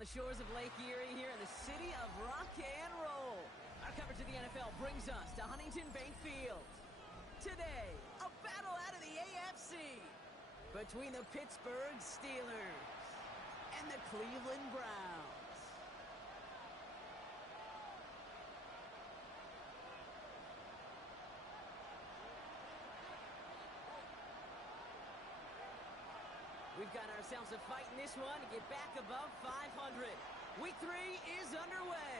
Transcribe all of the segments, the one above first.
the shores of Lake Erie here in the city of rock and roll. Our coverage of the NFL brings us to Huntington Bank Field. Today, a battle out of the AFC between the Pittsburgh Steelers and the Cleveland Browns. We've got ourselves a fight in this one to get back above 500. Week 3 is underway.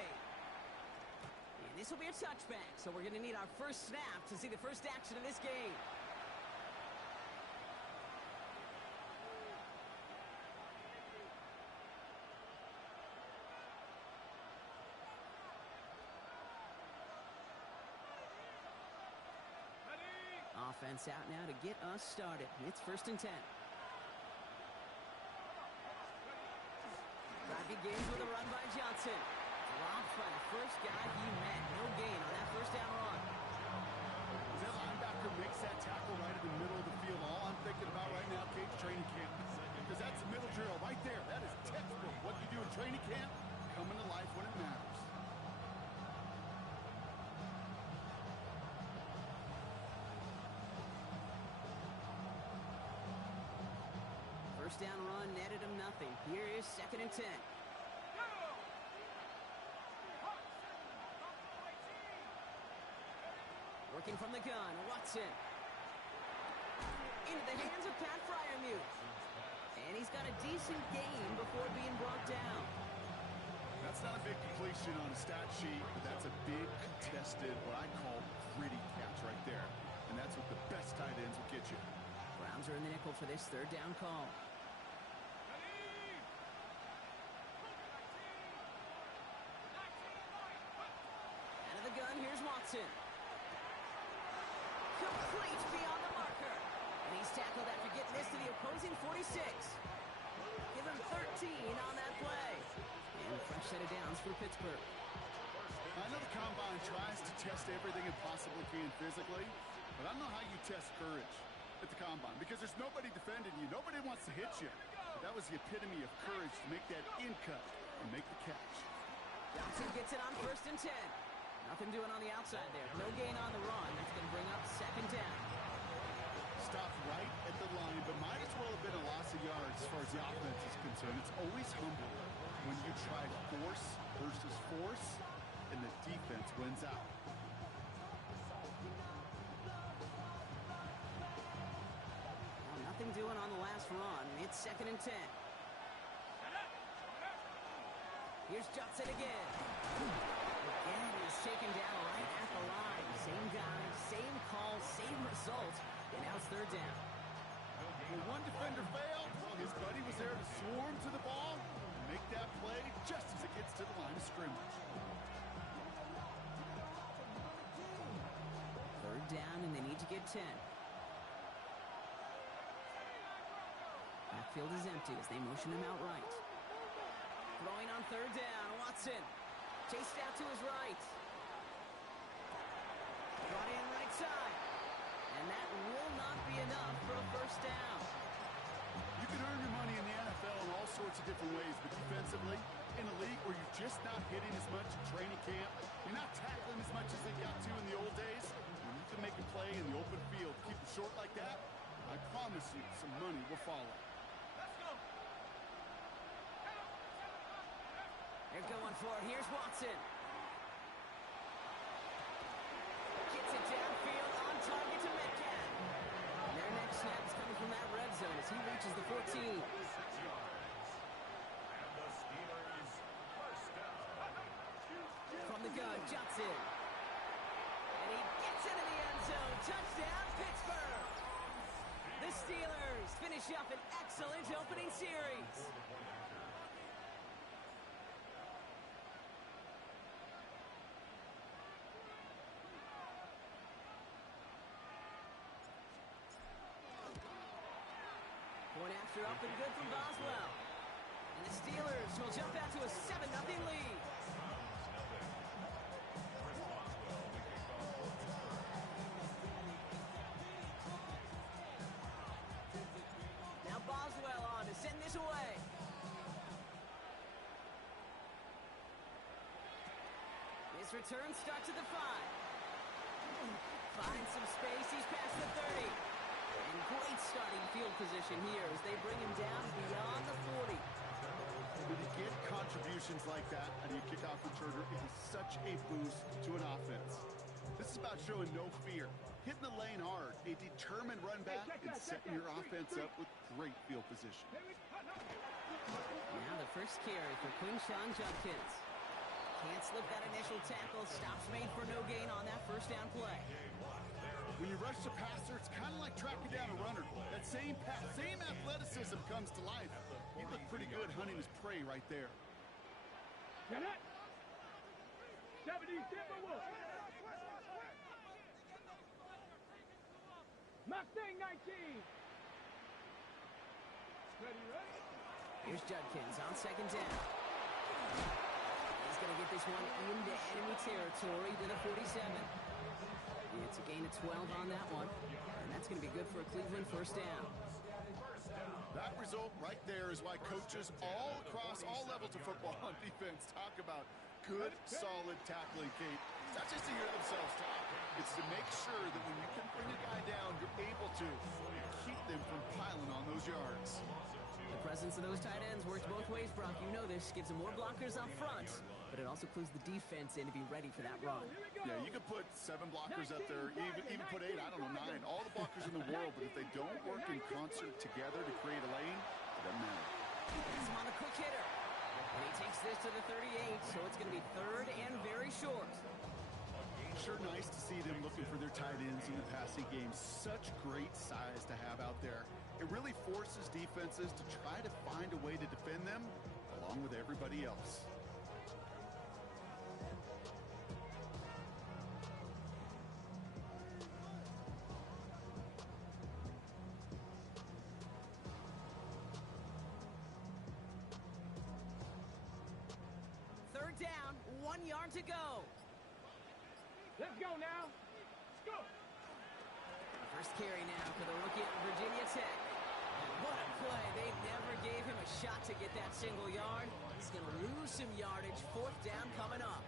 And this will be a touchback, so we're going to need our first snap to see the first action of this game. Offense out now to get us started. It's 1st and 10. Drive begins with a run by Johnson. Dropped by the first guy he met. No gain on that first down run. That linebacker makes that tackle right in the middle of the field. All I'm thinking about right now, Cage, training camp. Because that's a middle drill right there. That is textbook. What you do in training camp, coming to life when it matters. First down run netted him nothing. Here is 2nd and 10. Working from the gun, Watson. Into the hands of Pat Freiermuth. And he's got a decent gain before being brought down. That's not a big completion on a stat sheet, but that's a big contested, what I call gritty catch right there. And that's what the best tight ends will get you. Browns are in the nickel for this 3rd down call. Out of the gun, here's Watson. Complete beyond the marker. And he's tackled after getting this to the opposing 46. Give him 13 on that play. And a fresh set of downs for Pittsburgh. I know the Combine tries to test everything it possibly can physically, but I don't know how you test courage at the Combine because there's nobody defending you. Nobody wants to hit you. But that was the epitome of courage to make that in cut and make the catch. Johnson gets it on 1st and 10. Nothing doing on the outside there. No gain on the run. That's going to bring up 2nd down. Stopped right at the line, but might as well have been a loss of yards as far as the offense is concerned. It's always humbling when you try force versus force, and the defense wins out. Well, nothing doing on the last run. It's 2nd and 10. Here's Johnson again. Again, he's taken down right at the line. Same guy, same call, same result. And now it's 3rd down. When one defender failed, his buddy was there to swarm to the ball and make that play just as it gets to the line of scrimmage. 3rd down, and they need to get 10. Backfield is empty as they motion him out right. Throwing on 3rd down, Watson. Chased out to his right. Brought in right side. And that will not be enough for a 1st down. You can earn your money in the NFL in all sorts of different ways, but defensively, in a league where you're just not hitting as much in training camp, you're not tackling as much as they got to in the old days, when you can make a play in the open field, keep it short like that, I promise you some money will follow. They're going for it. Here's Watson. Gets it downfield on target to Metcalf. And their next snap is coming from that red zone as he reaches the 14. From the gun, Johnson. And he gets into the end zone. Touchdown, Pittsburgh. The Steelers finish up an excellent opening series. Point after up and good from Boswell. And the Steelers will jump out to a 7-0 lead. Now Boswell on to send this away. Pass return starts at the 5. Finds some space. He's past the 30. And great starting field position here as they bring him down beyond the 40. When you get contributions like that out of your kickoff returner, it is such a boost to an offense. This is about showing no fear, hitting the lane hard, a determined run back, and setting your offense up with great field position. Now the first carry for Quinshawn Judkins. Can't slip that initial tackle. Stops made for no gain on that first down play. When you rush the passer, it's kind of like tracking down a runner. That same pass, same athleticism comes to life. He looked pretty good hunting his prey right there. Get it! 70, Mustang 19! Ready, ready? Here's Judkins on second down. He's going to get this one into enemy territory to the 47. It's a gain of 12 on that one, and that's going to be good for a Cleveland first down. That result right there is why coaches all across all levels of football on defense talk about good, solid tackling, Kate. It's not just to hear themselves talk. It's to make sure that when you can bring a guy down, you're able to keep them from piling on those yards. The presence of those tight ends works both ways, Brock. You know this. Gives them more blockers up front, but it also clues the defense in to be ready for that run. Yeah, you could put 7 blockers up there, even put 8, I don't know, 9. All the blockers in the world, but if they don't work in concert together to create a lane, it doesn't matter. He's on a quick hitter. And he takes this to the 38, so it's going to be third and very short. Sure nice to see them looking for their tight ends in the passing game. Such great size to have out there. It really forces defenses to try to find a way to defend them along with everybody else. Third down, 1 yard to go. Let's go now. Let's go. First carry now for the rookie at Virginia Tech. What a play. They never gave him a shot to get that single yard. He's going to lose some yardage. Fourth down coming up.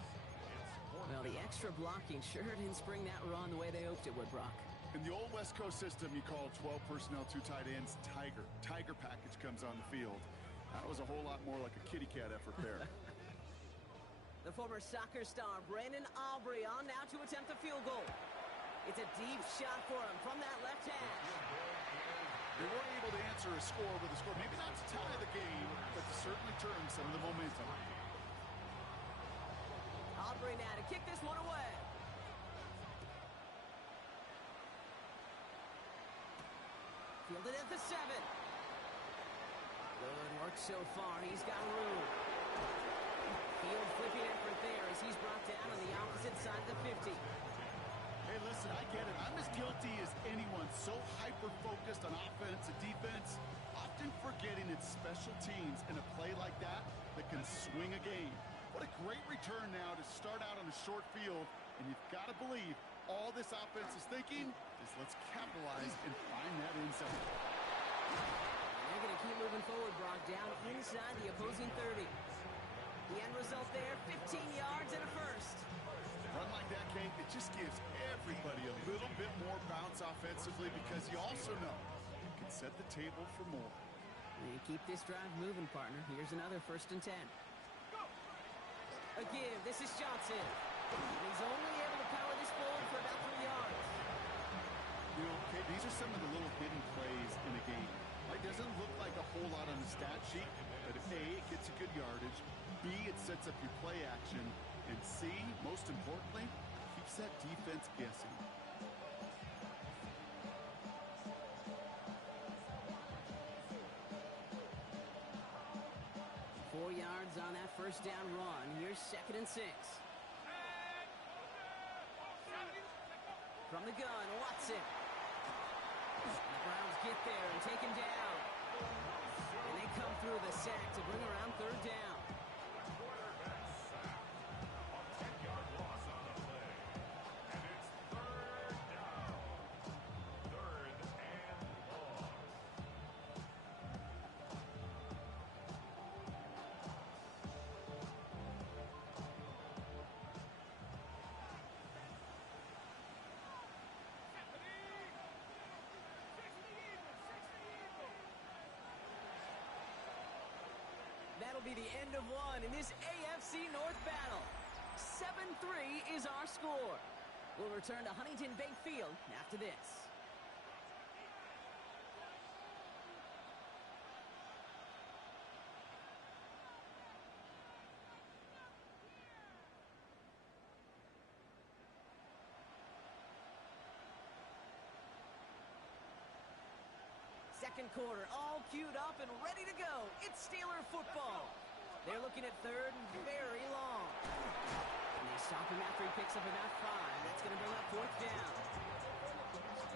Well, the extra blocking sure didn't spring that run the way they hoped it would, Brock. In the old West Coast system, you call 12 personnel, 2 tight ends, Tiger. Tiger package comes on the field. That was a whole lot more like a kitty cat effort there. The former soccer star, Brandon Aubrey, on now to attempt a field goal. It's a deep shot for him from that left hash. They weren't able to answer a score with a score. Maybe not to tie the game, but to certainly turn some of the momentum. Aubrey now to kick this one away. Fielded at the 7. Good work so far. He's got room. Field flipping effort there as he's brought down on the opposite side of the 50. Hey, listen, I get it. I'm as guilty as anyone. So hyper-focused on offense and defense, often forgetting it's special teams in a play like that that can swing a game. What a great return now to start out on a short field, and you've got to believe all this offense is thinking is let's capitalize and find that end zone. They're going to keep moving forward, Brock, down inside the opposing 30. The end result there, 15 yards and a first. Run like that, Kate, it just gives everybody a little bit more bounce offensively because you also know you can set the table for more. And keep this drive moving, partner. Here's another 1st and 10. A give. This is Johnson. He's only able to power this forward for about 3 yards. You know, Kate, these are some of the little hidden plays in a game. It doesn't look like a whole lot on the stat sheet, but if A, it gets a good yardage, B, it sets up your play action, and C, most importantly, keeps that defense guessing. Four yards on that first down run. Here's 2nd and 6. From the gun, Watson. The Browns get there and take him down. And they come through the sack to bring around 3rd down. that'll be the end of one in this AFC North battle. 7-3 is our score. We'll return to Huntington Bank Field after this. Second quarter, all queued up and ready to go. It's Steeler football. They're looking at third and very long. And they stop him after he picks up about 5. That's going to bring up fourth down.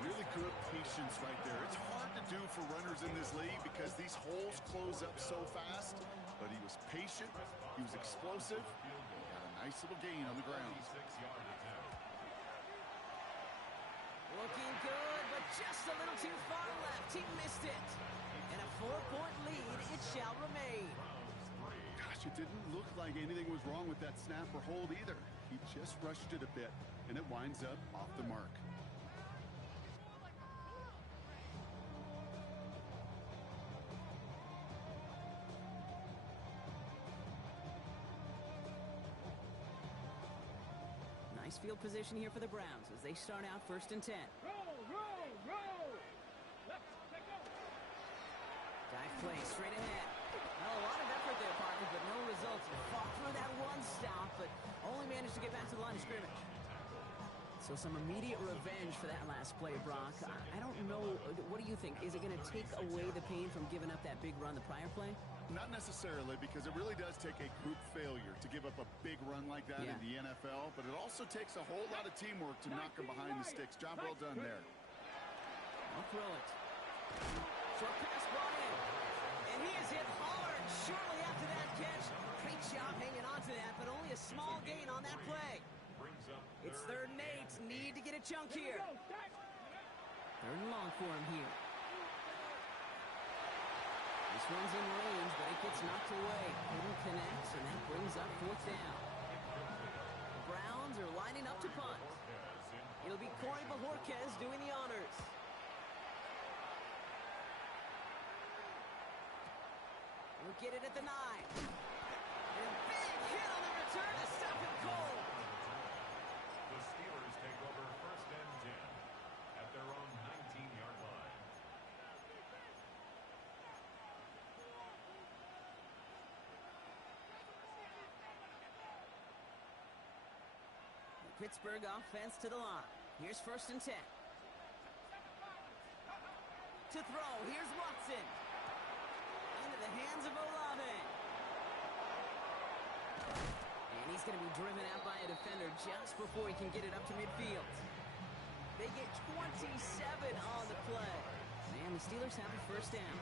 Really good patience right there. It's hard to do for runners in this league because these holes close up so fast. But he was patient. He was explosive. He got a nice little gain on the ground. Looking good, but just a little too far left. He missed it. And a 4-point lead, it shall remain. Gosh, it didn't look like anything was wrong with that snap or hold either. He just rushed it a bit, and it winds up off the mark. Nice field position here for the Browns as they start out 1st and 10. Roll. Let's go. Dive play straight ahead. Well, a lot of effort there, partner, but no results. Fought through that one stop, but only managed to get back to the line of scrimmage. So some immediate revenge for that last play, Brock. I don't know. What do you think? Is it going to take away the pain from giving up that big run the prior play? Not necessarily, because it really does take a group failure to give up a big run like that in the NFL, but it also takes a whole lot of teamwork to knock him behind the sticks. Job well done there. I'll throw it. Short pass brought in. And he is hit hard shortly after that catch. Great job hanging on to that, but only a small gain on that play. It's 3rd and 8. Need to get a chunk here. 3rd and long for him here. This one's in range, but it gets knocked away. Couldn't connect, and that brings up 4th down. The Browns are lining up to punt. It'll be Corey Bajorquez doing the honors. We'll get it at the 9. And a big hit on the return to stop him cold. The Steelers take over 1st and 10 at their own 19-yard line. Pittsburgh offense to the line. Here's 1st and 10. To throw, here's Watson. Into the hands of Olave. And he's going to be driven out by a defender just before he can get it up to midfield. They get 27 on the play. And the Steelers have a 1st down.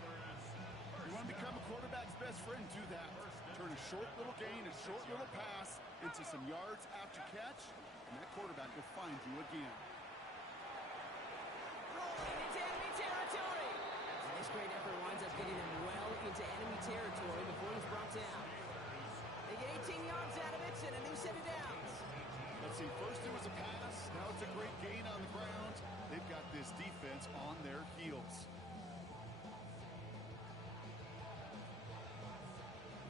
You want to become a quarterback's best friend, do that. Turn a short little gain, a short little pass into some yards after catch, and that quarterback will find you again. Rolling into enemy territory. And this great effort winds up getting him well into enemy territory before he's brought down. They get 18 yards out of it and a new set of downs. Let's see, first it was a pass, now it's a great gain on the ground. They've got this defense on their heels.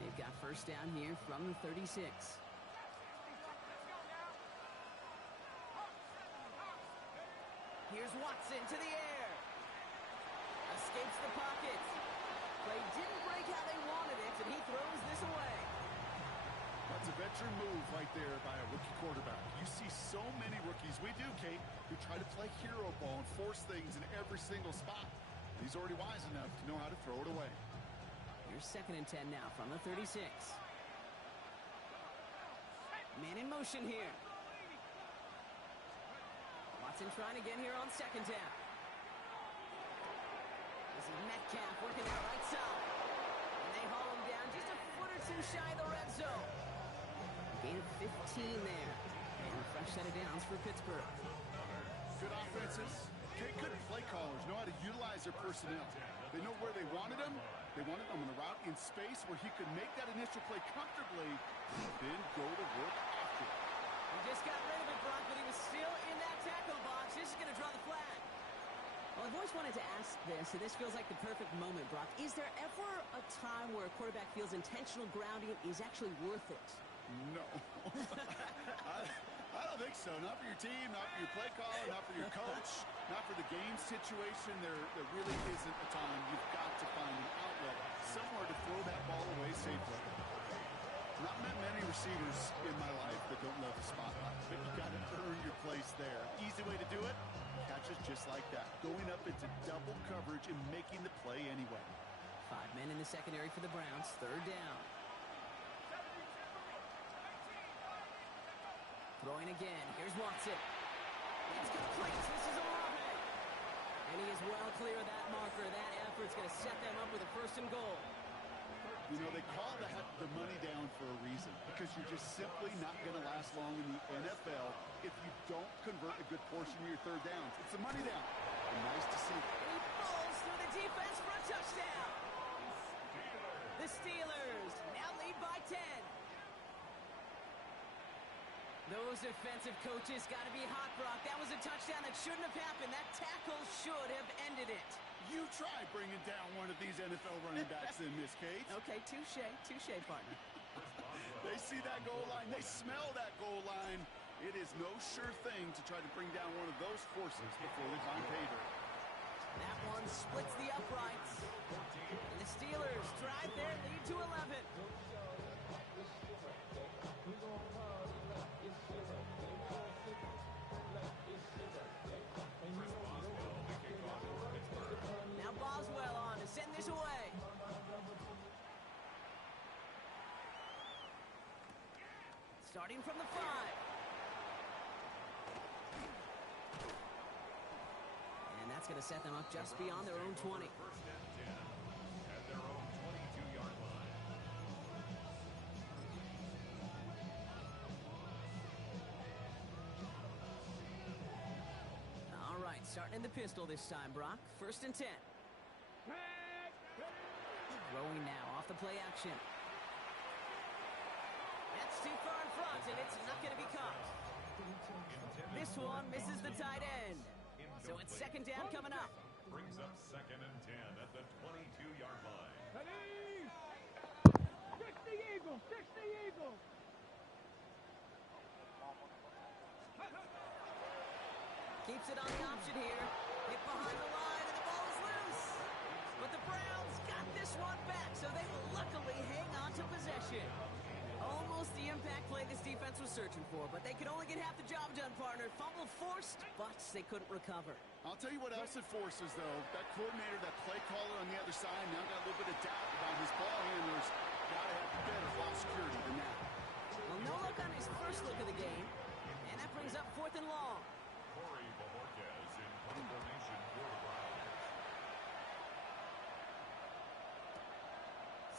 They've got 1st down here from the 36. Here's Watson to the air. Escapes the pocket. Play didn't break how they wanted it, and he throws this away. That's a veteran move right there by a rookie quarterback. You see so many rookies, we do, Kate, who try to play hero ball and force things in every single spot. He's already wise enough to know how to throw it away. Here's 2nd and 10 now from the 36. Man in motion here. Watson trying again here on 2nd down. This is Metcalf working that right side. And they haul him down just a foot or two shy of the red zone. Gain of 15 there. And a fresh set of downs for Pittsburgh. Good offenses. Kate, good play callers know how to utilize their personnel. They know where they wanted him. They wanted him on the route in space where he could make that initial play comfortably and then go to work after it. He just got rid of it, Brock, but he was still in that tackle box. This is going to draw the flag. Well, Well, I've always wanted to ask this, and this feels like the perfect moment, Brock. Is there ever a time where a quarterback feels intentional grounding is actually worth it? No. I don't think so. Not for your team, not for your play caller, not for your coach, not for the game situation. There really isn't a time. You've got to find an outlet, somewhere to throw that ball away safely. Not met many receivers in my life that don't love the spotlight, but you got to earn your place there. Easy way to do it, catches just like that. Going up into double coverage and making the play anyway. 5 men in the secondary for the Browns. Third down. Throwing again. Here's Watson. It's complete. This is Olave. And he is well clear of that marker. That effort's going to set them up with a first and goal. You know, they call that the money down for a reason, because you're just simply not going to last long in the NFL if you don't convert a good portion of your third downs. It's the money down. And nice to see. He falls through the defense for a touchdown. The Steelers now lead by 10. Those defensive coaches got to be hot, Brock. That was a touchdown that shouldn't have happened. That tackle should have ended it. You try bringing down one of these NFL running backs in, Miss Kate. Okay, touche, partner. They see that goal line. They smell that goal line. It is no sure thing to try to bring down one of those forces before they find pay dirt. That one splits the uprights. And the Steelers drive their lead to 11. Now Boswell on to send this away. Starting from the 5. And that's going to set them up just beyond their own 20. First and 10 at their own 22-yard line. All right, starting in the pistol this time, Brock. First and 10. Throwing now off the play action. That's too far in front, and it's not going to be caught. This one misses the tight end. So it's second down coming up. Brings up second and 10 at the 22-yard line. Fix the eagle! Fix the eagle! Keeps it on the option here. Hit behind the line, and the ball is loose. But the Browns got this one back, so they will luckily hang on to possession. Almost the impact play this defense was searching for, but they could only get half the job done, partner. Fumble forced, but they couldn't recover. I'll tell you what else it forces, though. That coordinator, that play caller on the other side, now got a little bit of doubt about his ball handlers. Got to have better ball security than that. Well, no look on his first look of the game, and that brings up 4th and long. Corey Bojorquez in punt formation for the Browns.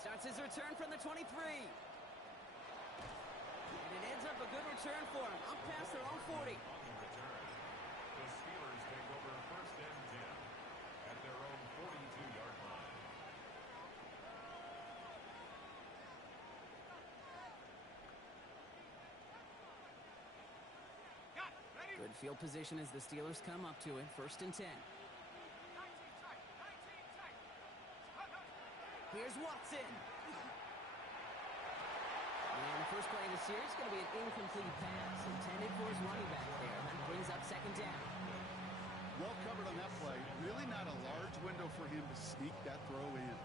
Starts his return from the 23. And it ends up a good return for him, up past their own 40. On the return, the Steelers take over first and 10 at their own 42-yard line. Good field position as the Steelers come up to it, first and 10. Here's Watson. And the first play of the series is going to be an incomplete pass intended for his running back there. That brings up second down. Well covered on that play. Really not a large window for him to sneak that throw in.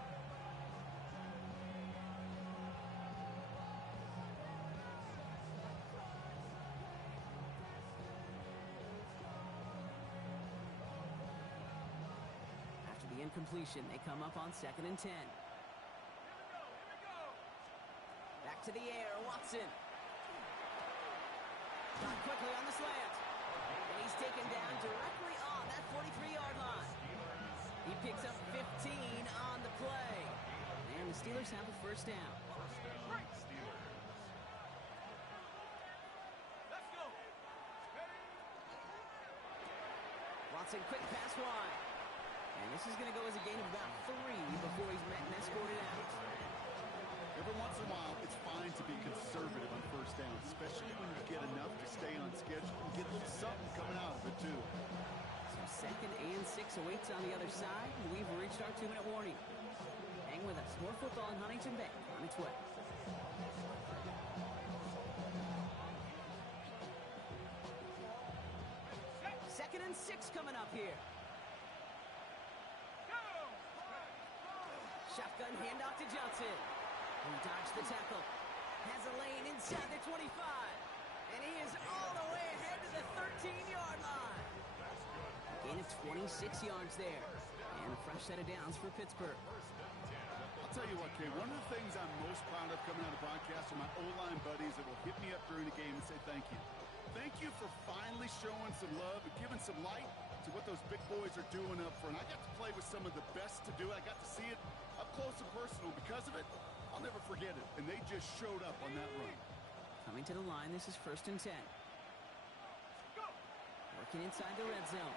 After the incompletion, they come up on second and 10. Back to the air, Watson. Got quickly on the slant. And he's taken down directly on that 43-yard line. He picks up 15 on the play. And the Steelers have a first down. First down, Steelers. Let's go! Watson, quick pass wide. And this is going to go as a gain of about 3 before he's met and escorted out. Every once in a while, it's fine to be conservative on first down, especially when you get enough to stay on schedule and get a little something coming out of it, too. So second and 16 6 awaits on the other side, and we've reached our 2-minute warning. Hang with us. More football in Huntington Bank on its way. Second and 6 coming up here. Shotgun handoff to Johnson, who dodged the tackle. Has a lane inside the 25. And he is all the way ahead to the 13-yard line. Gain of 26 yards there. And a fresh set of downs for Pittsburgh. I'll tell you what, Kay, one of the things I'm most proud of coming out of broadcast are my O-line buddies that will hit me up during the game and say thank you. Thank you for finally showing some love and giving some light to what those big boys are doing up front. I got to play with some of the best to do it. I got to see it up close and personal. Because of it, I'll never forget it. And they just showed up on that run. Coming to the line, this is 1st and 10. Working inside the red zone.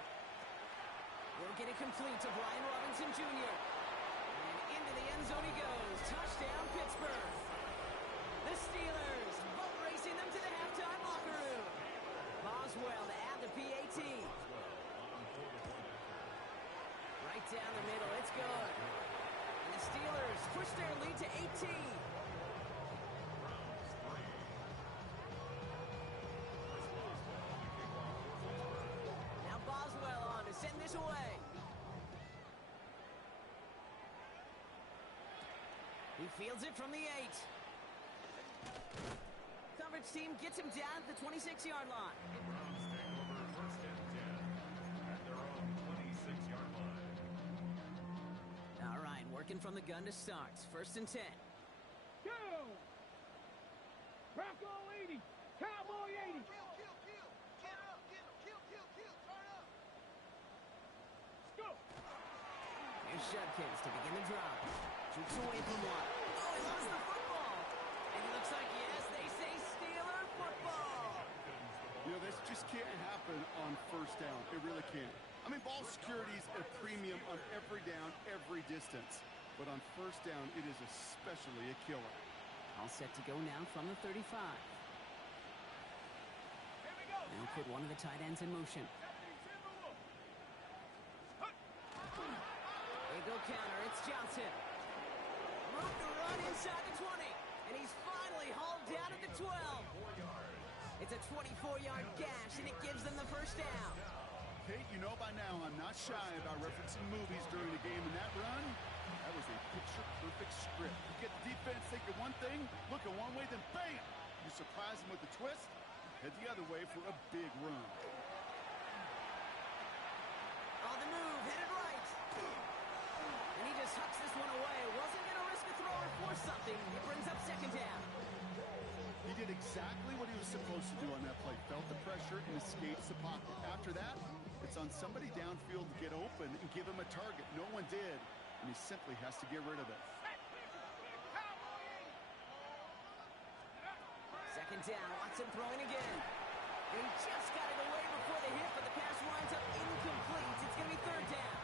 We'll get it complete to Brian Robinson Jr. And into the end zone he goes. Touchdown, Pittsburgh. The Steelers boat racing them to the halftime locker room. Boswell to add the PAT. Right down the middle, it's good. And the Steelers push their lead to 18. Now Boswell on to send this away. He fields it from the 8. Coverage team gets him down at the 26-yard line. Browns take over 1st and 10 at their own 26-yard line. All right, working from the gun to start. 1st and 10. Go! Bronco 80, Cowboy 80. Go! Here's Judkins to begin the drive. Shoots away from one. Oh, he lost the football. And it looks like, yes, they say Steeler football. You know, this just can't happen on 1st down. It really can't. I mean, ball security is at a premium on every down, every distance. But on 1st down, it is especially a killer. All set to go now from the 35. Now put one of the tight ends in motion. They go counter. It's Johnson. Room to run inside the 20. And he's finally hauled down at the 12. It's a 24-yard gash, and it gives them the 1st down. Hey, you know by now I'm not shy about referencing movies during the game, and that run, that was a picture-perfect script. You get the defense thinking one thing, looking one way, then bam! You surprise them with a twist, head the other way for a big run. On the move, headed right. And he just hucks this one away. Wasn't going to risk a throw or force something. It brings up 2nd down. He did exactly what he was supposed to do on that play. Felt the pressure and escapes the pocket. After that, it's on somebody downfield to get open and give him a target. No one did, and he simply has to get rid of it. 2nd down, Watson throwing again. And he just got it away before the hit, but the pass winds up incomplete. It's going to be 3rd down.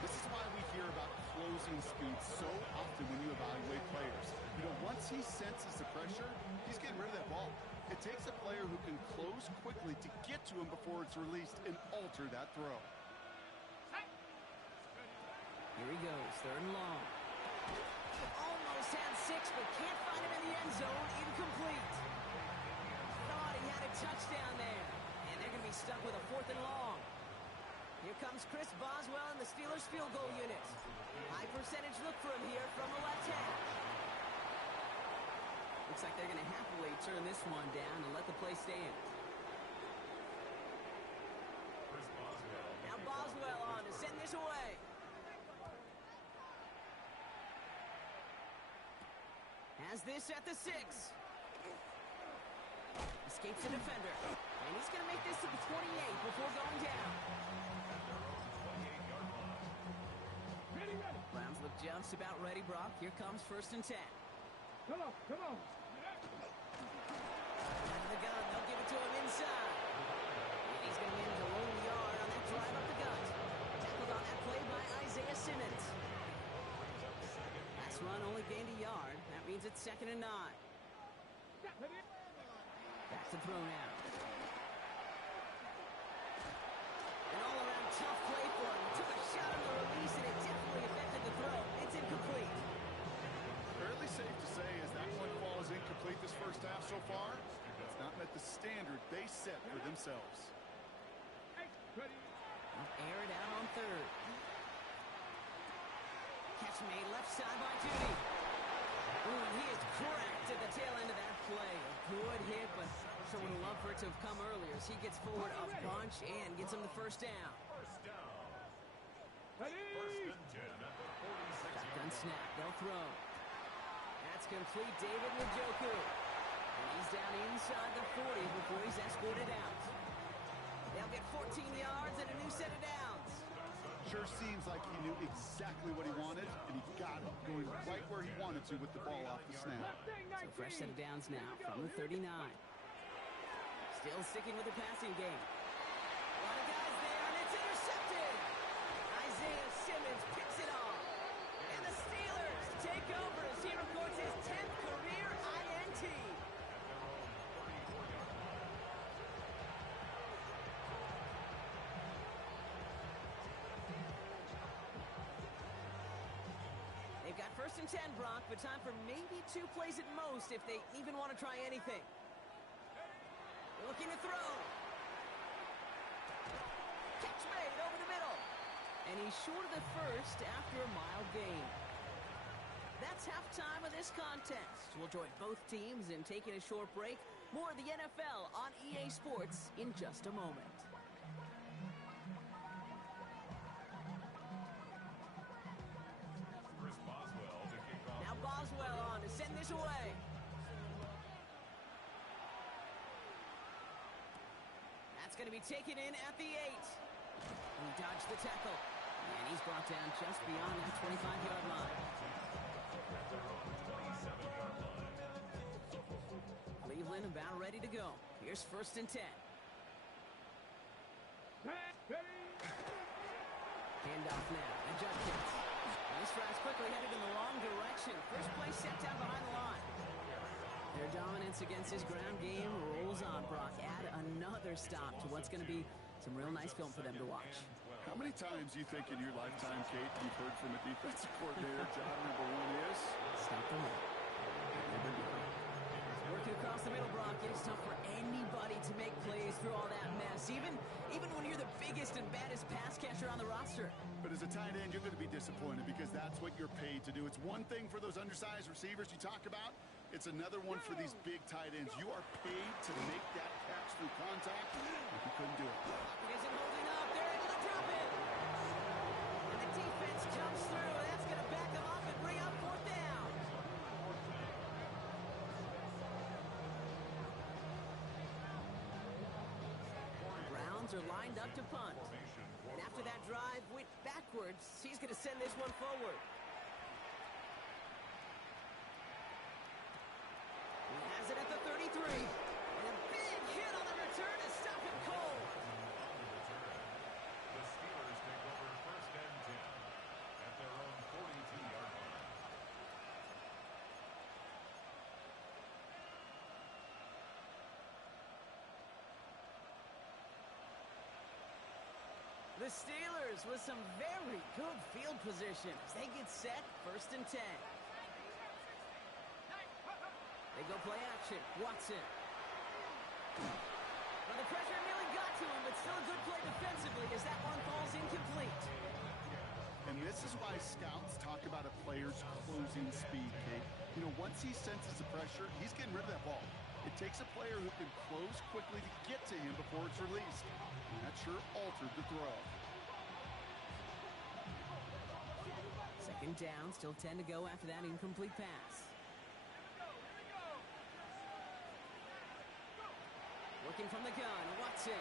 This is why we hear about closing speed so often when you evaluate players. You know, once he senses the pressure, he's getting rid of that ball. It takes a player who can close quickly to get to him before it's released and alter that throw. Here he goes, 3rd and long. Almost had 6, but can't find him in the end zone. Incomplete. Thought he had a touchdown there. And they're going to be stuck with a 4th and long. Here comes Chris Boswell and the Steelers field goal unit. High percentage look for him here from the left half. Looks like they're going to happily turn this one down and let the play stand. Now Boswell on to send this away. Has this at the 6. Escapes the defender. And he's going to make this to the 28 before going down. Browns look just about ready, Brock. Here comes 1st and 10. Come on, come on. Out of the gun, they'll give it to him inside. And he's going to manage a long yard on that drive up the gut. Tackled on that play by Isaiah Simmons. Last run only gained a yard. That means it's 2nd and 9. Back to throw now. An all-around tough play for him. shot on the release, and it definitely affected the throw. It's incomplete. Fairly safe to say as that one falls incomplete this first half so far, it's not met the standard they set for themselves. Air it out on third. Catch made left side by Judy. Ooh, and he is cracked at the tail end of that play. A good hit, but sure would have loved for it to have come earlier as he gets forward a bunch and gets him the first down. First down. First and 10 at the 46. Shotgun snap. They'll throw. That's complete. David Njoku. And he's down inside the 40 before he's escorted out. They'll get 14 yards and a new set of downs. Sure seems like he knew exactly what he wanted, and he got it, going right where he wanted to with the ball off the snap. So fresh set of downs now from the 39. Still sticking with the passing game. A lot of guys there, and it's intercepted. Isaiah Simmons picks it off. And the Steelers take over as he records his 10th career INT. They've got first and 10, Brock, but time for maybe 2 plays at most if they even want to try anything. Looking to throw. Catch made over the middle. And he's short of the first after a mild gain. That's halftime of this contest. We'll join both teams in taking a short break. More of the NFL on EA Sports in just a moment. Now Boswell on to send this away. That's going to be taken in at the 8. He dodged the tackle. And he's brought down just beyond that 25-yard line. Cleveland about ready to go. Here's first and 10. Handoff now. And Judkins. This drive's quickly headed in the wrong direction. First play set down behind the line. Their dominance against his ground game rolls on, Brock. Add another stop to what's going to be some real nice film for them to watch. How many times do you think in your lifetime, Kate, you've heard from a defensive coordinator, job number 1 is? Stop the run. Working across the middle, Brock. It's tough for anybody to make plays through all that mess, even when you're the biggest and baddest pass catcher on the roster. But as a tight end, you're going to be disappointed because that's what you're paid to do. It's one thing for those undersized receivers you talk about. It's another one for these big tight ends. You are paid to make that catch through contact, but you couldn't do it. It isn't holding up. They're able to drop it. And the defense comes through. That's going to back them up and bring up fourth down. Browns are lined up to punt. And after that drive went backwards, he's going to send this one forward. He has it at the 33. And a big hit on the return to stop him cold. The Steelers take over first and 10 at their own 42-yard line. The Steelers with some very good field position as they get set first and 10. They go play action. Watson. Well, the pressure nearly got to him, but still a good play defensively as that one falls incomplete. And this is why scouts talk about a player's closing speed, Kate. You know, once he senses the pressure, he's getting rid of that ball. It takes a player who can close quickly to get to him before it's released. And that sure altered the throw. Second down, still 10 to go after that incomplete pass. Working from the gun, Watson.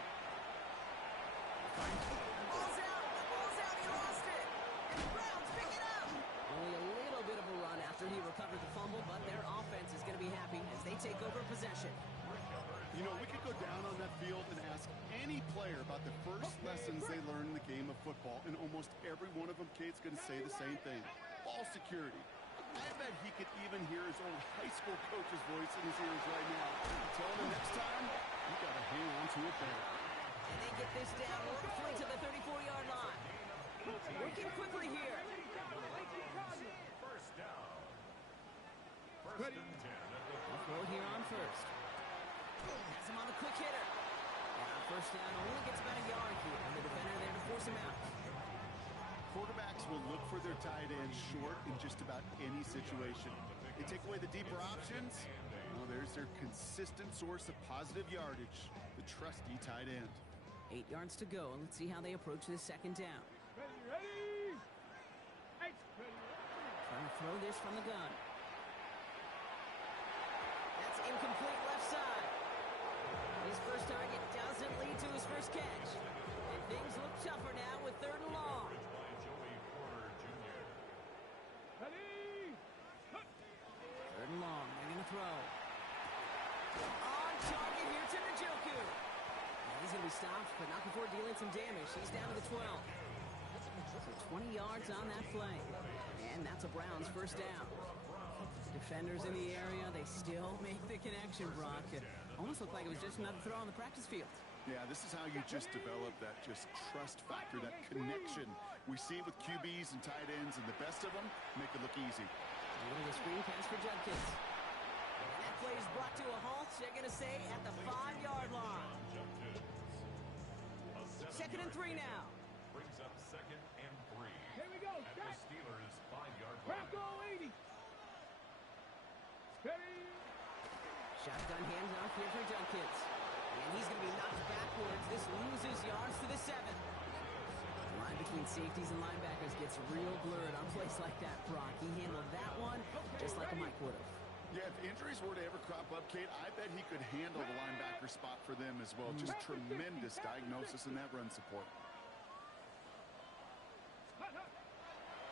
Ball's out, the ball's out, he lost it. And the Browns pick it up. Only a little bit of a run after he recovered the fumble, but their offense is going to be happy as they take over possession. You know, we could go down on that field and ask any player about the first lessons they learned in the game of football, and almost every one of them, Kate's going to say the same thing. Ball security. I bet he could even hear his old high school coach's voice in his ears right now. Telling him next time, you got to hang on to it better. And they get this down roughly to the 34-yard line. Working quickly here. First down. First and 10 at the Throw here on first. Has him on the quick hitter. And first down only gets about a yard here. And the defender there to force him out. Quarterbacks will look for their tight end short in just about any situation. They take away the deeper options. Well, there's their consistent source of positive yardage, the trusty tight end. 8 yards to go. Let's see how they approach this second down. Ready? Trying to throw this from the gun. That's incomplete left side. His first target doesn't lead to his first catch. And things look tougher now with 3rd and long. by Joey Porter Jr. Ready? 3rd and long. They're going to throw. On target here to Njoku. He's going to be stopped, but not before dealing some damage. He's down to the 12. So 20 yards on that play. And that's a Browns first down. Defenders in the area, they still make the connection, Brock. It almost looked like it was just another throw on the practice field. Yeah, this is how you just develop that just trust factor, that connection. We see it with QBs and tight ends, and the best of them make it look easy. A little screen pass for Judkins. And that play is brought to a halt, they're going to say, at the 5-yard line. 2nd and 3 now. Brings up 2nd and 3. Here we go. At the Steelers' 5-yard line. Bronco 80. Steady. Shotgun hands off here for Judkins. And he's going to be knocked backwards. This loses yards to the 7. The line between safeties and linebackers gets real blurred on plays like that, Brock. He handled that one just like a Mike would have. Yeah, if injuries were to ever crop up, Kate, I bet he could handle the linebacker spot for them as well. Just tremendous diagnosis in that run support.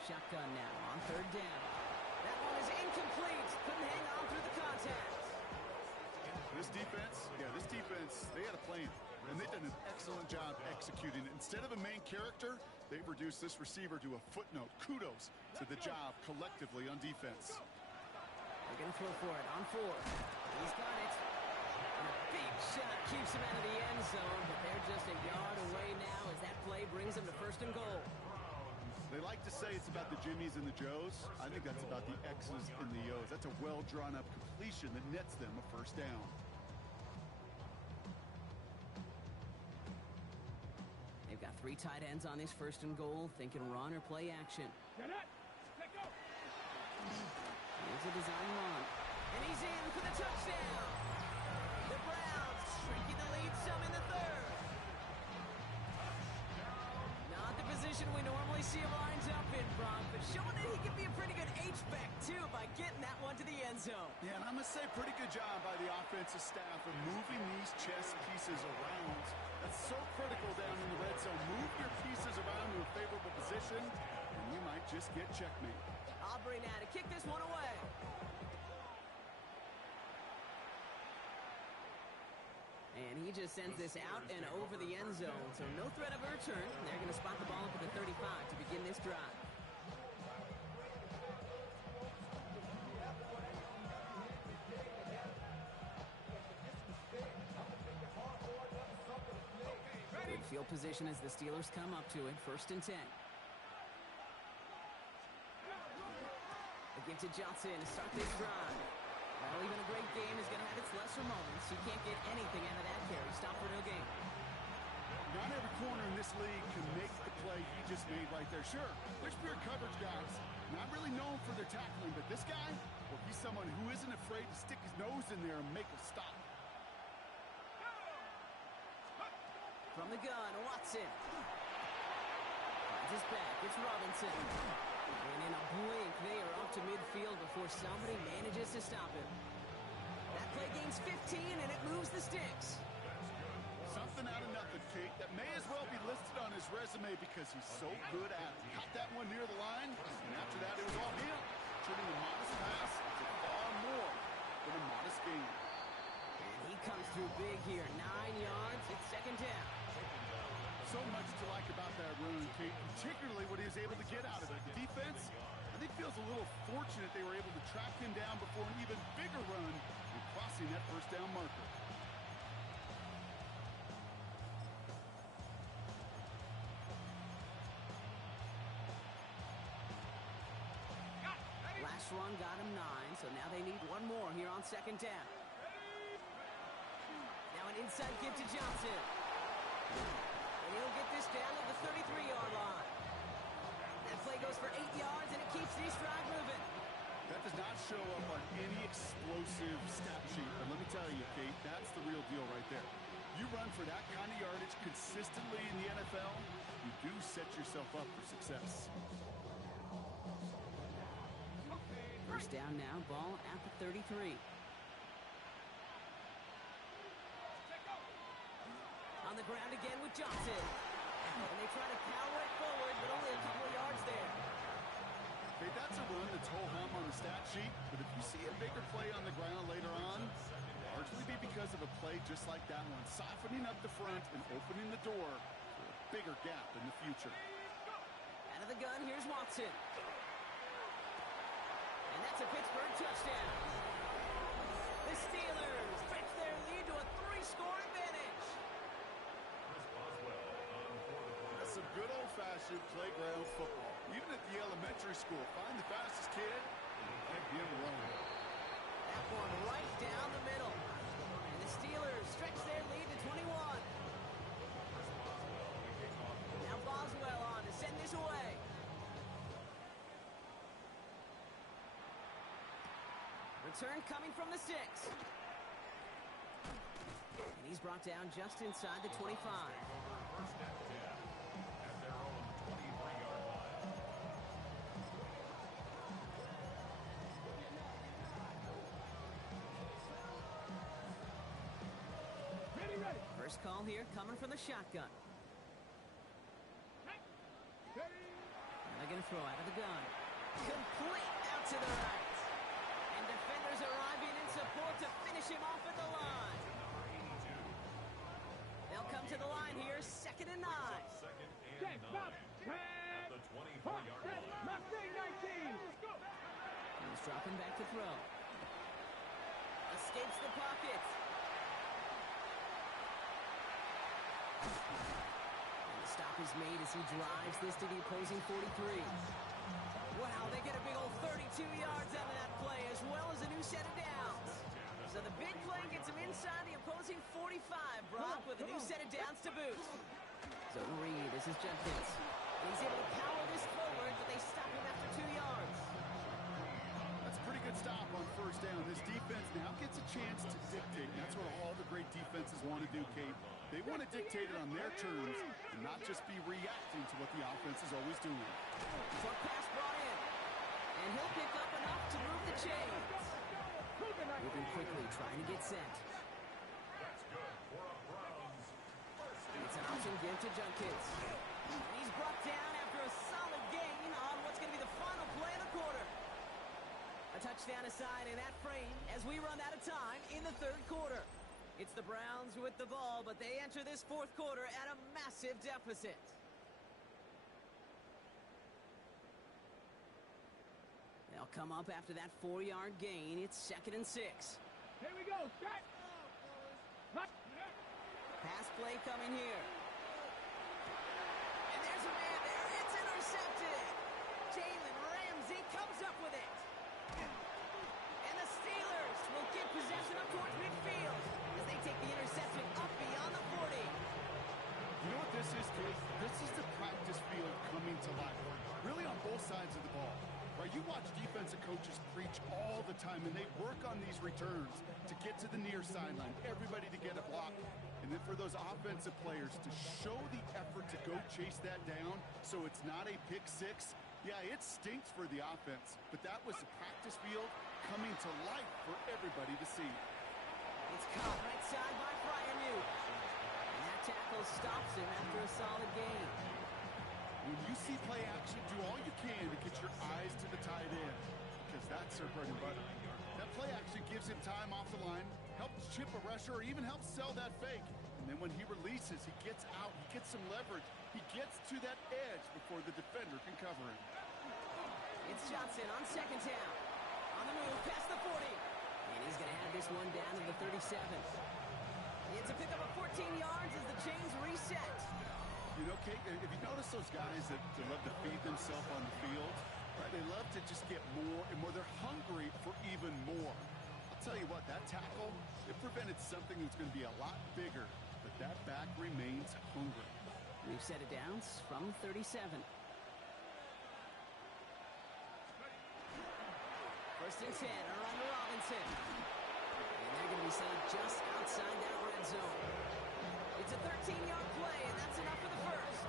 Shotgun now on 3rd down. That one is incomplete. Couldn't hang on through the contact. This defense, they had a plan, and they've done an excellent job executing it. Instead of a main character, they've reduced this receiver to a footnote. Kudos to the job collectively on defense. They're going to throw for it on 4. He's got it. And a big shot keeps him out of the end zone, but they're just a yard away now as that play brings them to 1st and goal. They like to say it's about the Jimmies and the Joes. I think that's about the X's and the O's. That's a well-drawn-up completion that nets them a first down. They've got 3 tight ends on this 1st and goal, thinking run or play action. Get it. Let go. Here's a design run. And he's in for the touchdown. The Browns shrinking the lead some in the 3rd. Not the position we normally see him lined up in, Brock, but showing that he can be a pretty good H-back, too, by getting that one to the end zone. Yeah, and I'm going to say pretty good job by the offensive staff of moving these chess pieces around. That's so critical down in the red zone. Move your pieces around to a favorable position, and you might just get checkmate. Aubrey now to kick this one away. And he just sends this out and over the end zone, so no threat of a return. They're going to spot the ball up at the 35 to begin this drive. Good field position as the Steelers come up to it, 1st and 10. Give to Johnson to start this drive. Well, even a great game is going to have its lesser moments. You can't get anything out of that carry. Stop for no gain. Not every corner in this league can make the play he just made right there. Sure, there's pure coverage guys, not really known for their tackling, but this guy, well, he's someone who isn't afraid to stick his nose in there and make a stop. From the gun, Watson. Finds his back. It's Robinson. And in a blink, they are up to midfield before somebody manages to stop him. That play gains 15, and it moves the sticks. Something out of nothing, Kate, that may as well be listed on his resume because he's so good at it. Got that one near the line, and after that, it was all him. Turning a modest pass to far more than a modest gain. And he comes through big here. 9 yards. It's 2nd down. So much to like about that run, Kate, particularly what he was able to get out of it. The defense, I think, feels a little fortunate they were able to track him down before an even bigger run and crossing that 1st down marker. one got him 9, so now they need one more here on second down. Now an inside give to Johnson. And he'll get this down to the 33-yard line. That play goes for 8 yards, and it keeps the stride moving. That does not show up on any explosive stat sheet. But let me tell you, Kate, that's the real deal right there. You run for that kind of yardage consistently in the NFL, you do set yourself up for success. First down now, ball at the 33. On the ground again with Johnson. And they try to power it forward, but only a couple of yards there. Hey, that's a run that's ho-hum on the stat sheet, but if you see a bigger play on the ground later on, largely be because of a play just like that one, softening up the front and opening the door for a bigger gap in the future. Out of the gun, here's Watson. And that's a Pittsburgh touchdown. The Steelers stretch their lead to a 3-score advantage. That's some good old-fashioned playground football. Even at the elementary school, find the fastest kid and let him run. That one right down the middle. And the Steelers stretch their lead to 21. Now Boswell on to send this away. Return coming from the 6. And he's brought down just inside the 25. First and 10 at their own 23-yard line. Ready. First call here coming from the shotgun. Ready. And they're going to throw out of the gun. Complete out to the right. And defenders arriving in support to finish him off at the line. They'll come to the line here, 2nd and 9. Second and 9 at the 24-yard line. Mustang 19. He's dropping back to throw. Escapes the pocket. And the stop is made as he drives this to the opposing 43. Wow, they get a big old 32 yards out of that play, as well as a new set of downs. So the big play gets him inside the opposing 45, Brock, with a new set of downs to boot. So Reed, this is Jenkins. And he's able to power this forward, but they stop him after 2 yards. That's a pretty good stop on first down. This defense now gets a chance to dictate. And that's what all the great defenses want to do, Kate. They want to dictate it on their terms and not just be reacting to what the offense is always doing. Short pass brought in. And he'll pick up enough to move the chains. Moving quickly, trying to get set. That's good for a Browns. It's an option give to Junkins. And he's brought down after a solid gain on what's going to be the final play of the quarter. A touchdown aside in that frame as we run out of time in the 3rd quarter. It's the Browns with the ball, but they enter this 4th quarter at a massive deficit. They'll come up after that 4-yard gain. It's 2nd and 6. Here we go. Set. Pass play coming here. And there's a man there. It's intercepted. Jalen Ramsey comes up with it. And the Steelers will get possession up towards midfield as they take the interception up beyond the 40. You know what this is, Kate? This is the practice field coming to life. Really on both sides of the ball. Right, you watch defensive coaches preach all the time, and they work on these returns to get to the near sideline, everybody to get a block, and then for those offensive players to show the effort to go chase that down so it's not a pick six. Yeah, it stinks for the offense, but that was the practice field coming to life for everybody to see. It's caught right side by Fryermuth. And that tackle stops him after a solid gain. When you see play action, do all you can to get your eyes to the tight end, because that's their bread and butter. That play action gives him time off the line, helps chip a rusher, or even helps sell that fake. And then when he releases, he gets out, he gets some leverage, he gets to that edge before the defender can cover him. It's Johnson on 2nd down. On the move, past the 40. And he's going to have this one down to the 37. It's a pickup of 14 yards as the chains reset. You know, Kate, if you notice those guys that love to feed themselves on the field, right, they love to just get more and more. They're hungry defended something that's going to be a lot bigger, but that back remains hungry. We've set it down from 37. First and 10, around to Robinson. And they're going to be set up just outside that red zone. It's a 13-yard play, and that's enough for the first.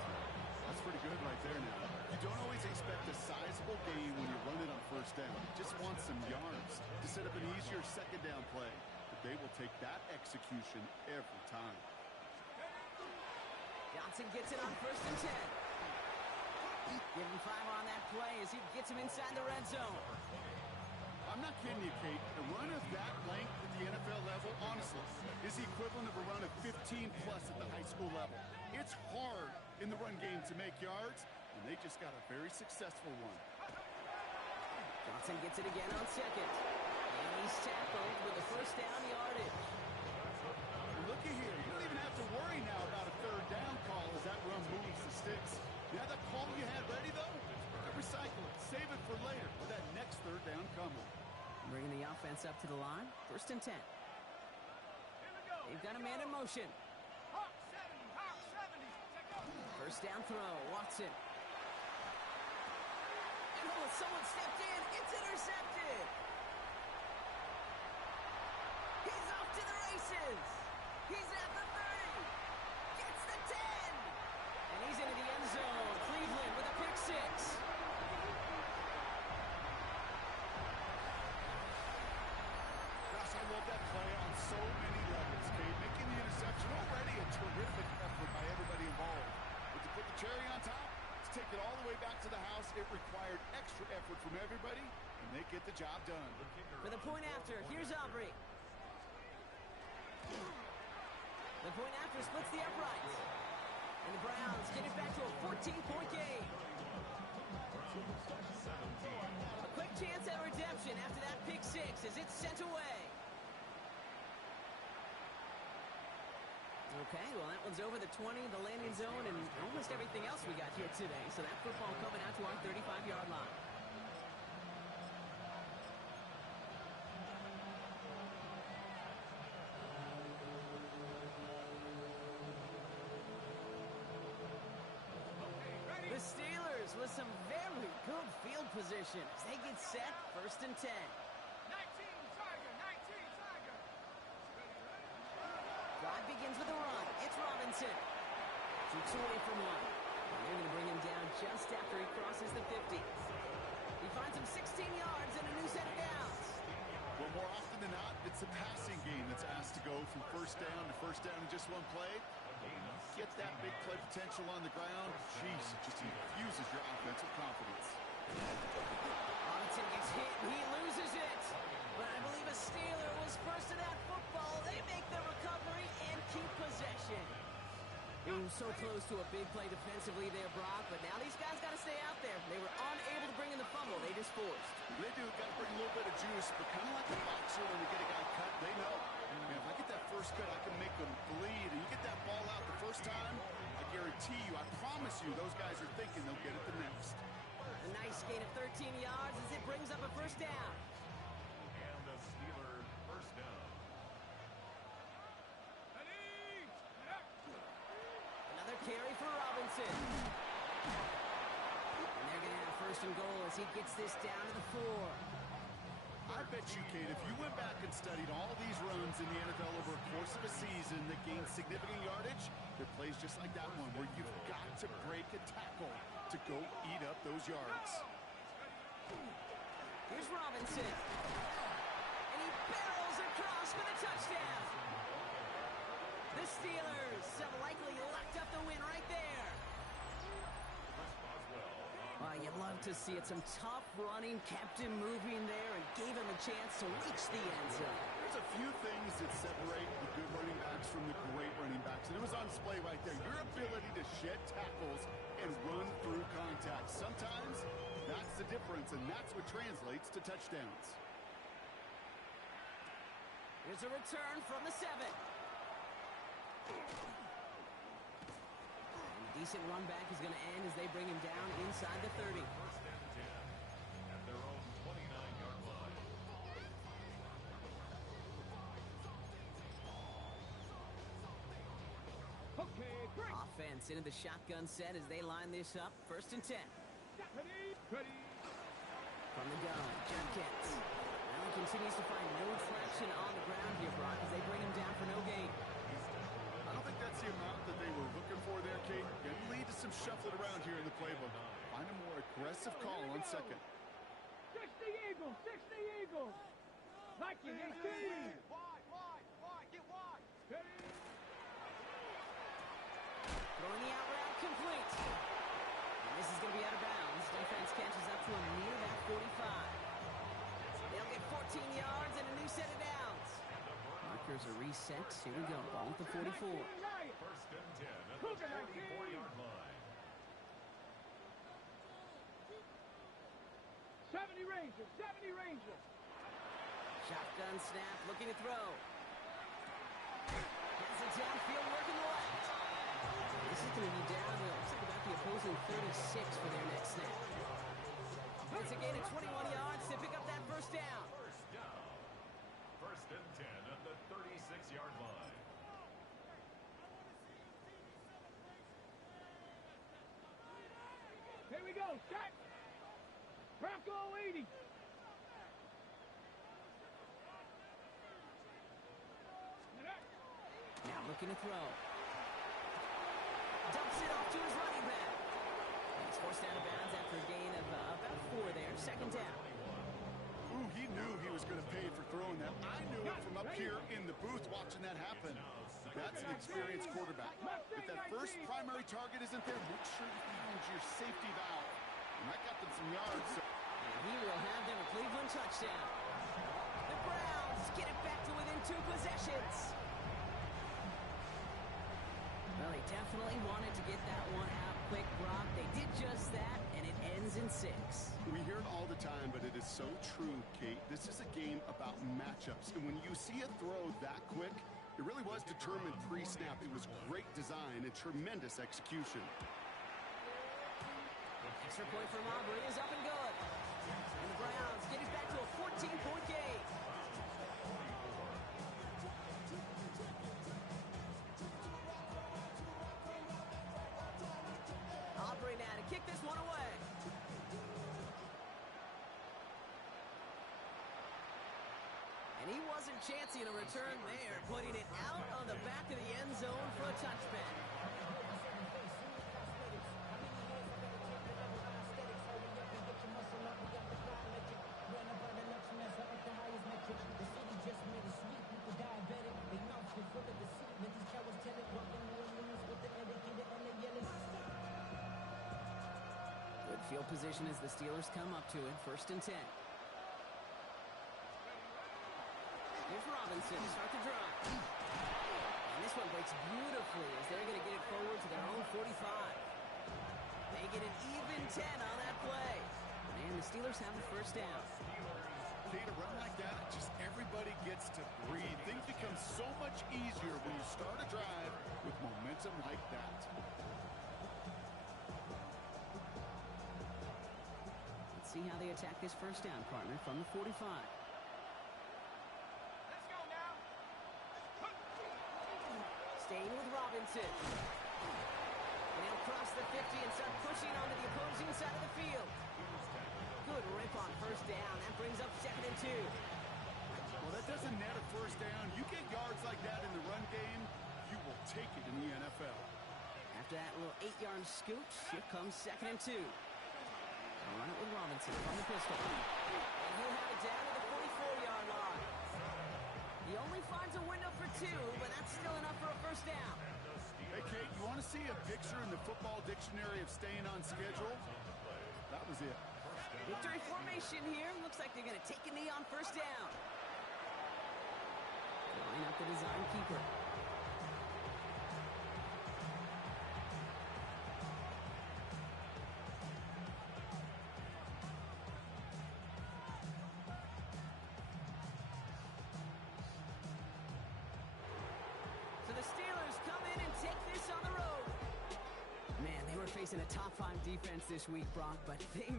That's pretty good right there now. You don't always expect a sizable gain when you run it on first down. You just want some yards to set up an easier second down play. But they will take that execution every time. Johnson gets it on first and 10. Give him 5 on that play as he gets him inside the red zone. I'm not kidding you, Kate. A run of that length at the NFL level, honestly, is the equivalent of a run of 15-plus at the high school level. It's hard in the run game to make yards, and they just got a very successful one. Johnson gets it again on second. And he's tackled with a first down yardage. Looky here. You don't even have to worry now about a third down call as that run moves the sticks. You have that call you had ready, though? Recycle it. Save it for later with that next third down coming. Bringing the offense up to the line. First and 10. They've got a man in motion. Hawk 70, Hawk 70. Take off. First down throw. Watson. And someone stepped in. It's intercepted. He's off to the races. He's at the 30. Gets the 10. And he's into the end zone. Cleveland with a pick six. Gosh, I love that play on so many levels, Kate. Making the interception already a terrific effort by everybody involved. But to put the cherry on top, to take it all the way back to the house, it required extra effort from everybody, and they get the job done. For the point after, here's Aubrey. The point after splits the uprights. And the Browns get it back to a 14-point game. A quick chance at redemption after that pick six as it's sent away. Okay, well, that one's over the 20, the landing zone, and almost everything else we got here today. So that football coming out to our 35-yard line. The Steelers with some very good field position as they get set, first and 10. 19 Tiger, 19 Tiger. Drive begins with a run. It's Robinson. Shoots away from one. And they're going to bring him down just after he crosses the 50. He finds him 16 yards and a new set of downs. Well, more often than not, it's the passing game that's asked to go from first down to first down in just one play. Get that big play potential on the ground. Jeez, it just infuses your offensive confidence. Robinson gets hit and he loses it. But I believe a Steeler was first to that football. They make the recovery and keep possession. It was so close to a big play defensively there, Brock, but now these guys got to stay out there. They were unable to bring in the fumble. They just forced. They do. Got to bring a little bit of juice, but kind of like a boxer when they get a guy cut, they know. If I get that first cut, I can make them bleed. And you get that ball out the first time, I guarantee you, I promise you, those guys are thinking they'll get it the next. A nice gain of 13 yards as it brings up a first down. And the Steeler first down. Another carry for Robinson. And they're going to have first and goal as he gets this down to the 4. I bet you, Kate, if you went back and studied all these runs in the NFL over a course of a season that gained significant yardage, there are plays just like that one where you've got to break a tackle to go eat up those yards. Here's Robinson. And he barrels across for the touchdown. The Steelers have likely locked up the win right there. You'd love to see it. Some tough running, kept him moving there, and gave him a chance to reach the end zone. There's a few things that separate the good running backs from the great running backs, and it was on display right there. Your ability to shed tackles and run through contact. Sometimes that's the difference, and that's what translates to touchdowns. Here's a return from the 7. Decent run back is going to end as they bring him down inside the 30. First and 10 at their own 29-yard line. Offense into the shotgun set as they line this up. 1st and 10. From the gun, Jenkins. Now he continues to find no traction on the ground here, Brock, as they bring him down for no gain. I don't think that's the amount that they were looking for there, Kate. It lead to some shuffling around here in the playbook. Find a more aggressive call on 2nd. 60 Eagles! 60 Eagles! Like you, get wide, get wide. Throwing the out route complete. And this is going to be out of bounds. Defense catches up to him near that 45. They'll get 14 yards and a new set of downs. Markers are reset. Here we go. Ball at the 44. 1st and 10 at the 44-yard line. 70 Rangers! Shotgun snap, looking to throw. Has it downfield, working left. This is going to be down to, looks like about the opposing 36 for their next snap. It's a gain of 21 yards to pick up that 1st down. 1st down. 1st and 10 at the 36-yard line. Here we go, set! Bronco 80! Now looking to throw. Dumps it off to his running back. He's forced out of bounds after a gain of about 4 there. 2nd down. Ooh, he knew he was going to pay for throwing that. I knew it from up here in the booth watching that happen. That's an experienced quarterback. If that first primary target isn't there, make sure you find your safety valve. And that got them some yards. So And he will have them a Cleveland touchdown. The Browns get it back to within 2 possessions. Well, they definitely wanted to get that one out quick, Brock. They did just that, and it ends in 6. we hear it all the time, but it is so true, Kate. This is a game about matchups. And when you see a throw that quick, it really was determined pre-snap. It was great design and tremendous execution. Extra point for Aubrey is up and good. And the Browns get it back to a 14-point game. Aubrey now to kick this one away. And he wasn't chancing a return there, putting it out on the back of the end zone for a touchback. Good field position as the Steelers come up to it. 1st and 10. Here's Robinson to start the drive. And this one breaks beautifully as they're going to get it forward to their own 45. They get an even 10 on that play. And the Steelers have the 1st down. Kate, a run like that, just everybody gets to breathe. Things become so much easier when you start a drive with momentum like that. Let's see how they attack this 1st down, partner, from the 45. Staying with Robinson. And he'll cross the 50 and start pushing onto the opposing side of the field. Good rip on 1st down. That brings up 2nd and 2. Well, that doesn't net a 1st down. You get yards like that in the run game, you will take it in the NFL. After that little 8-yard scooch, here comes 2nd and 2. They'll run it with Robinson from the pistol. And he'll have it down to the 44-yard line. He only finds a window for 2, but that's still enough for a 1st down. Hey, Kate, you want to see a picture in the football dictionary of staying on schedule? That was it. Victory formation here. Looks like they're going to take a knee on 1st down. Line up the design keeper. So the Steelers come in and take this on the road. Man, they were facing a top 5 defense this week, Brock, but they